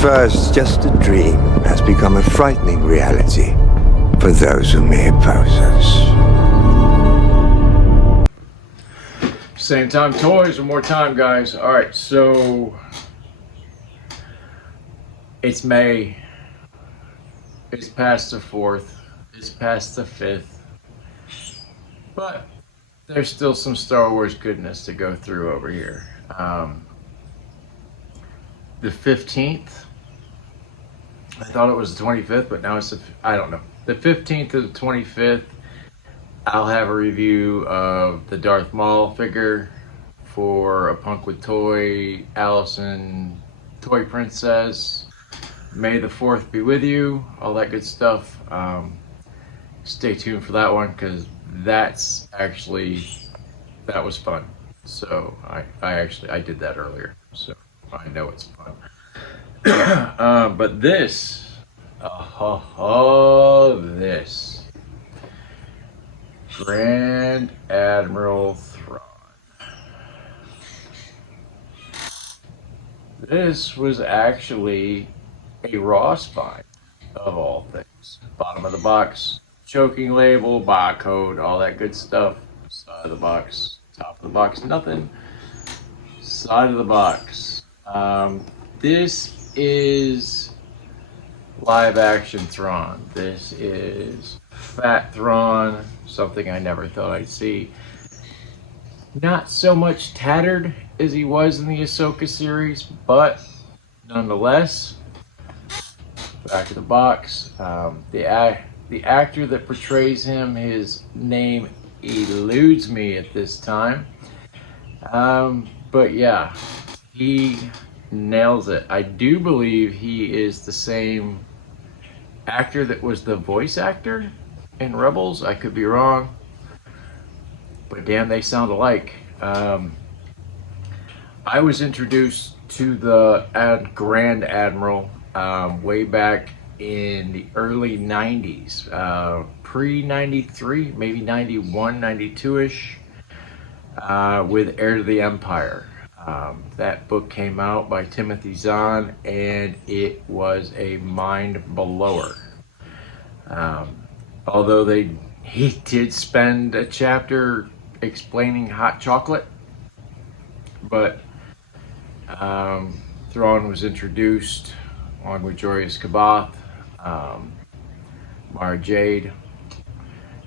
first just a dream has become a frightening reality for those who may oppose us. Same time toys, one more time, guys. All right, so it's May. It's past the 4th. It's past the 5th. But there's still some Star Wars goodness to go through over here. The 15th. I thought it was the 25th, but now it's I don't know. The 15th to the 25th, I'll have a review of the Darth Maul figure for A Punk with Toy, Allison Toy Princess. May the 4th be with you, all that good stuff. Stay tuned for that one, because that was fun. So I did that earlier, so I know it's fun. But this, this Grand Admiral Thrawn. This was actually a Ross find, of all things. Bottom of the box, choking label, barcode, all that good stuff. Side of the box, top of the box, nothing. Side of the box. This is live action Thrawn. This is Fat Thrawn, something I never thought I'd see. Not so much tattered as he was in the Ahsoka series, but nonetheless, back of the box. The actor that portrays him, his name eludes me at this time. But yeah, he nails it. I do believe he is the same actor that was the voice actor in Rebels. I could be wrong, but damn, they sound alike. I was introduced to the Grand Admiral way back in the early 90s, pre-93, maybe 91, 92-ish, with Heir to the Empire. That book came out by Timothy Zahn, and it was a mind blower. Although he did spend a chapter explaining hot chocolate, but Thrawn was introduced along with Joris Kabath, Mara Jade,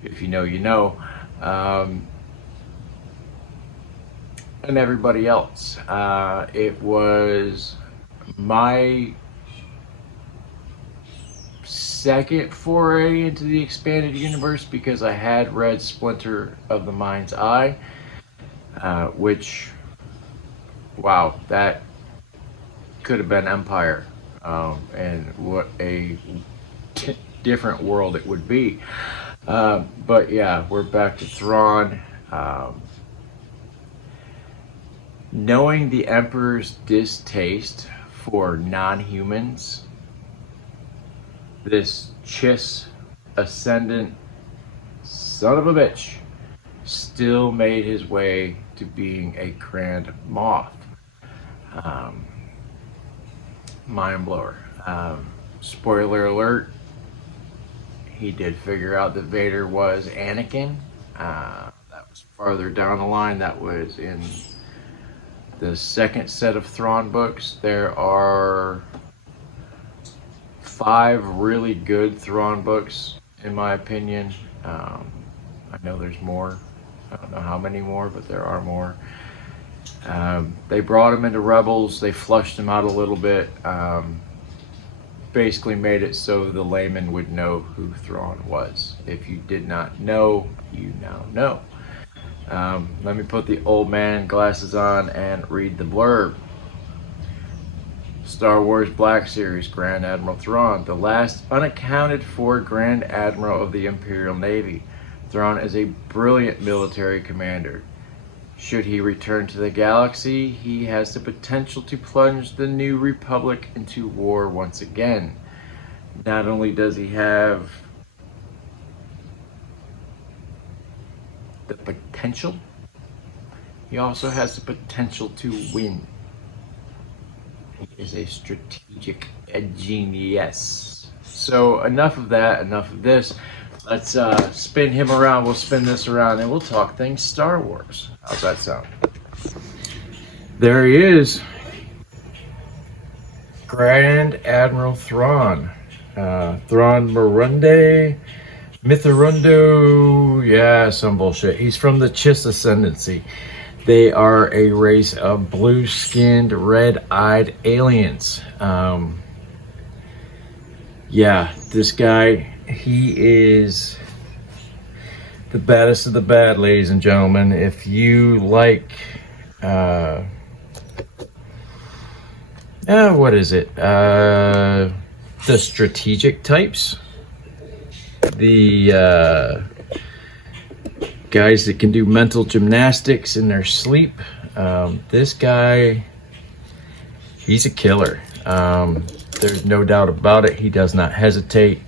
if you know, you know, and everybody else. It was my second foray into the expanded universe, because I had read Splinter of the Mind's Eye, which, wow, that could have been Empire, and what a different world it would be. But yeah, we're back to Thrawn. Knowing the Emperor's distaste for non-humans, this Chiss ascendant son of a bitch still made his way to being a Grand Moff. Mind blower. Spoiler alert, he did figure out that Vader was Anakin. That was farther down the line. That was in the second set of Thrawn books. There are 5 really good Thrawn books, in my opinion. I know there's more. I don't know how many more, but there are more. They brought him into Rebels. They flushed him out a little bit. Basically made it so the layman would know who Thrawn was. If you did not know, you now know. Let me put the old man glasses on and read the blurb. Star Wars Black Series, Grand Admiral Thrawn, the last unaccounted for Grand Admiral of the Imperial Navy. Thrawn is a brilliant military commander. Should he return to the galaxy, he has the potential to plunge the New Republic into war once again. Not only does he have the potential, he also has the potential to win. He is a strategic a genius. So enough of that, enough of this. Let's spin him around. We'll spin this around and we'll talk things Star Wars. How's that sound? There he is. Grand Admiral Thrawn. Thrawn Mitharundo, yeah, some bullshit. He's from the Chiss Ascendancy. They are a race of blue-skinned, red-eyed aliens. Yeah, this guy, he is the baddest of the bad, ladies and gentlemen. If you like, what is it? The strategic types. The guys that can do mental gymnastics in their sleep. This guy, he's a killer. There's no doubt about it. He does not hesitate.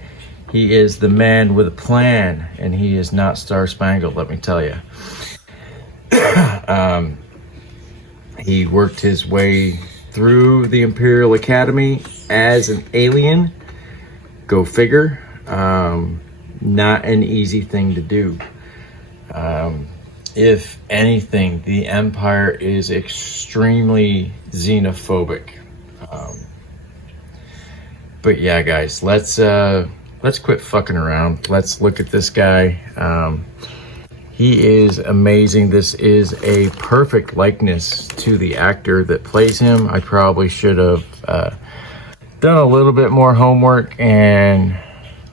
He is the man with a plan, and he is not star-spangled, let me tell you. He worked his way through the Imperial Academy as an alien. Go figure. Not an easy thing to do. If anything, the Empire is extremely xenophobic. But yeah, guys, let's quit fucking around. Let's look at this guy. He is amazing. This is a perfect likeness to the actor that plays him. I probably should have done a little bit more homework and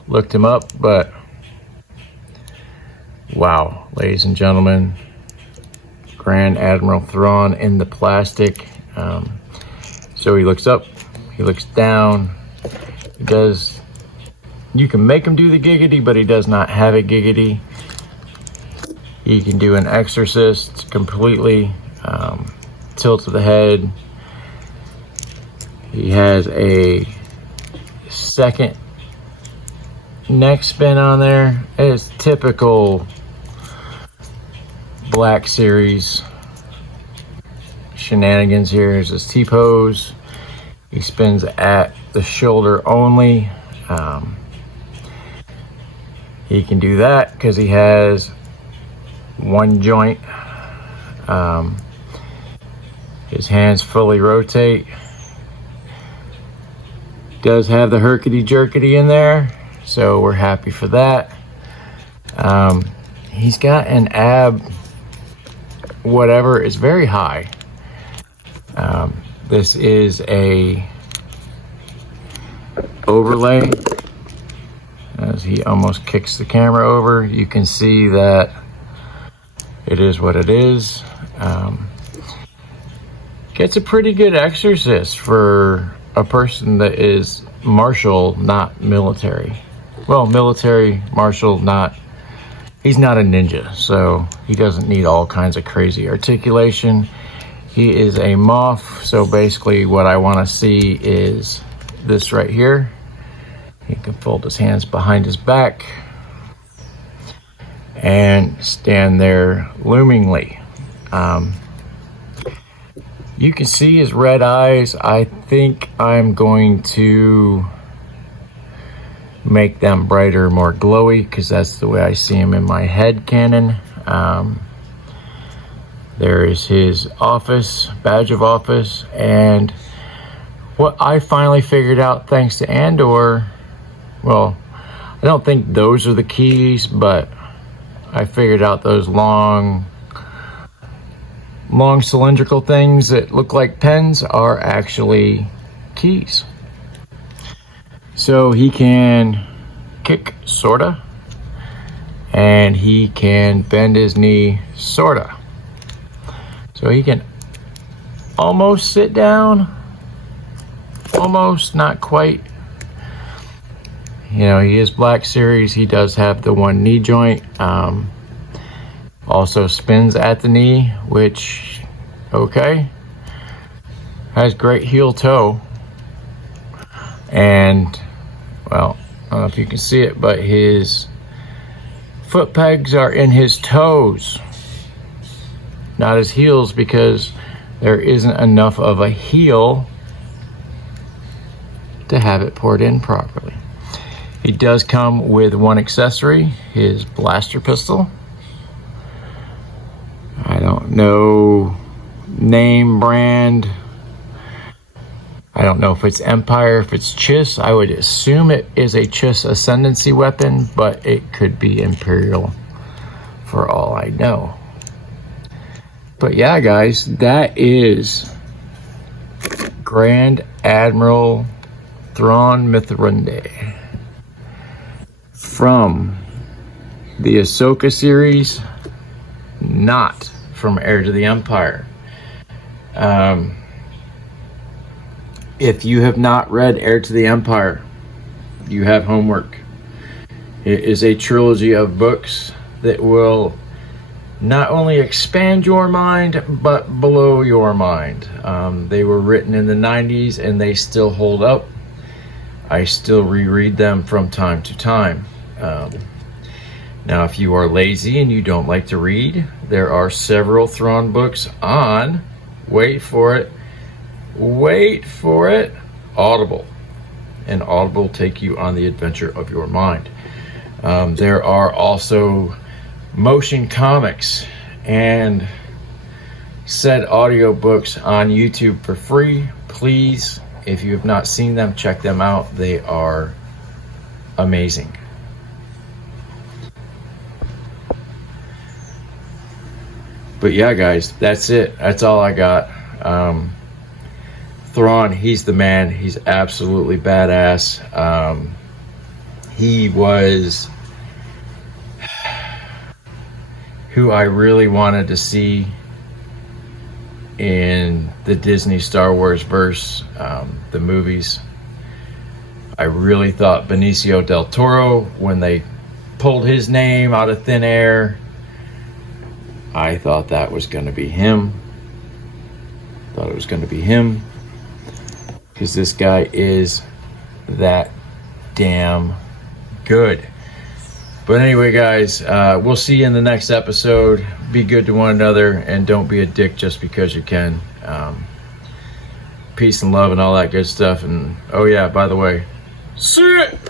looked him up, but wow, ladies and gentlemen, Grand Admiral Thrawn in the plastic. So he looks up, he looks down, he does, you can make him do the giggity, but he does not have a giggity. He can do an exorcist completely, tilt of the head. He has a second neck spin on there. It's typical Black Series shenanigans here. Here's his T-pose. He spins at the shoulder only. He can do that because he has one joint. His hands fully rotate. Does have the herkity-jerkity in there, so we're happy for that. He's got an ab, whatever, is very high. This is a overlay. As he almost kicks the camera over, you can see that it is what it is. Gets a pretty good exorcist for a person that is martial, not military. Well, military, martial, not. He's not a ninja, so he doesn't need all kinds of crazy articulation. He is a Moff, so basically what I want to see is this right here. He can fold his hands behind his back and stand there loomingly. You can see his red eyes. I think I'm going to make them brighter, more glowy, because that's the way I see him in my head canon. There is his office, badge of office, and what I finally figured out thanks to Andor, well, I don't think those are the keys, but I figured out those long cylindrical things that look like pens are actually keys. So he can kick, sorta, and he can bend his knee, sorta. So he can almost sit down, almost, not quite. You know, he is Black Series. He does have the one knee joint. Also spins at the knee, which, okay. Has great heel toe. And, well, I don't know if you can see it, but his foot pegs are in his toes, not his heels, because there isn't enough of a heel to have it poured in properly. He does come with one accessory, his blaster pistol. I don't know name, brand. I don't know if it's Empire, if it's Chiss. I would assume it is a Chiss Ascendancy weapon, but it could be Imperial for all I know. But yeah, guys, that is Grand Admiral Thrawn Mithrunde from the Ahsoka series, not from Heir to the Empire. If you have not read Heir to the Empire, you have homework. It is a trilogy of books that will not only expand your mind, but blow your mind. They were written in the 90s and they still hold up. I still reread them from time to time. Now, if you are lazy and you don't like to read, there are several Thrawn books on, wait for it, Audible. And Audible will take you on the adventure of your mind. There are also motion comics and said audiobooks on YouTube for free. Please, if you have not seen them, check them out. They are amazing. But yeah, guys, that's it. That's all I got. Thrawn, he's the man. He's absolutely badass. He was who I really wanted to see in the Disney Star Wars verse, the movies. I really thought Benicio del Toro, when they pulled his name out of thin air, I thought that was going to be him. Thought it was going to be him. Because this guy is that damn good. But anyway, guys, we'll see you in the next episode. Be good to one another and don't be a dick just because you can. Peace and love and all that good stuff. And oh yeah, by the way, see it!